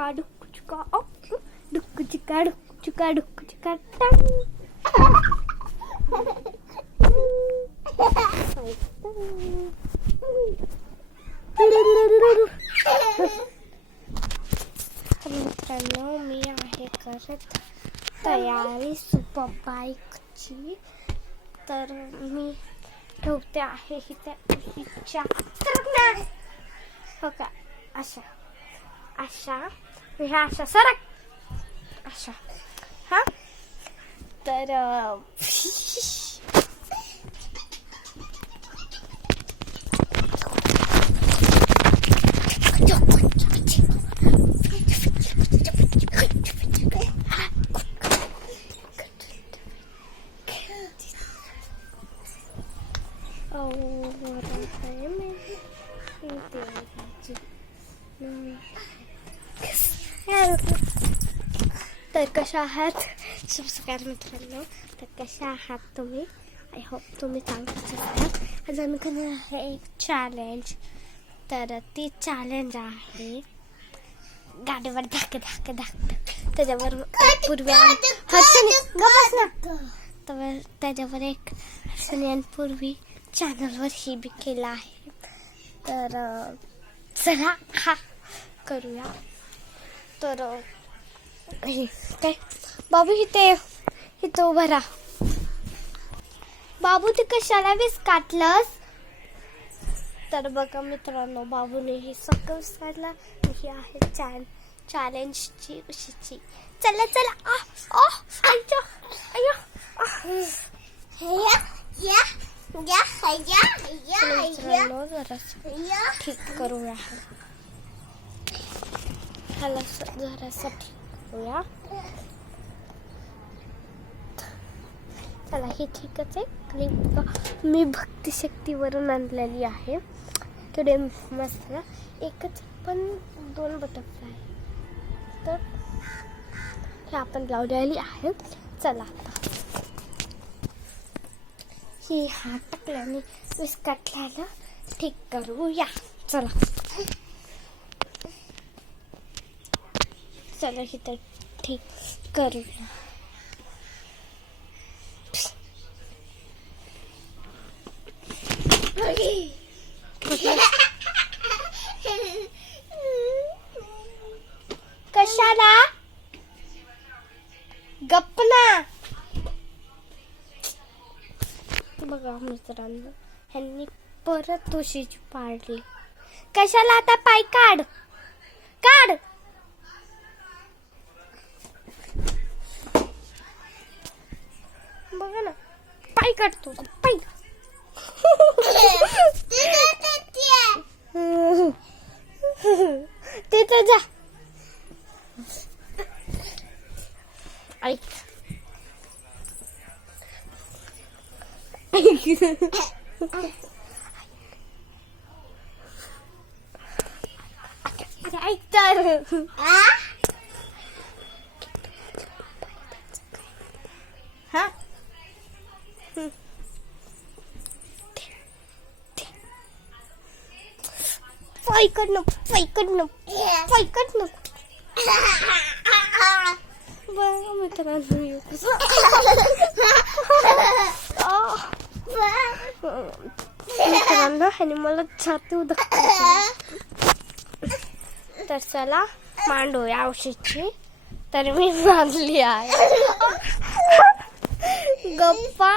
चिका डुक्कू चिका डुक्कू चिका डुक्कू चिका डुक्कू चिका टंग. मित्रांनो मी आहे करत तयारी सुपर बाईकची. तर मी ठेवते आहे ही त्या उशीच्या हो का अशा अशा ह्या अशा सरक अशा हा. तर तर कशा आहात नमस्कार मित्रांनो. तर कशा आहात तुम्ही. आय होप तुम्ही चांगलेच आहात. आज आम्ही करणार आहे एक चॅलेंज. तर ती चॅलेंज आहे गाडीवर धाक धाक धाक. त्याच्यावर पूर्वी तर त्याच्यावर एक पूर्वी चॅनलवर ही बी केला आहे. तर चला हा करूया. तर काय बाबू इथे उभा राहा. बाबू ते कशाला विस्काटलंस. तर बघा मित्रांनो बाबूने हे सगळं विस्काटलं. ही आहे चॅलेंजची उशीची. चला चला मित्रांनो जरा ठीक करूया. ह्याला जरासा ठीक करूया. चला हे ठीकच आहे. क्लिप मी भक्तिशक्तीवरून आणलेली आहे. थोडे मस्त एकच पण 2 बटरफ्लाय तर हे आपण लावलेली आहे. चला आता ही हात टाकल्याने विस्कटल्याला ठीक करूया. चला चला ही तर ठीक करूया. कशाला गप्पना. बघा मित्रांनो ह्यांनी परत तुशीची पाडली. कशाला आता पाय काढ काढ. बघा ना पाय काढतो पाय. तिथे जा. ऐक ऐक तर हा पैकडनं बघा मित्रांनो मित्रांनो ह्याने मला छाती तर चला मांडूया औषधची. तर मी मांडली आहे गप्पा.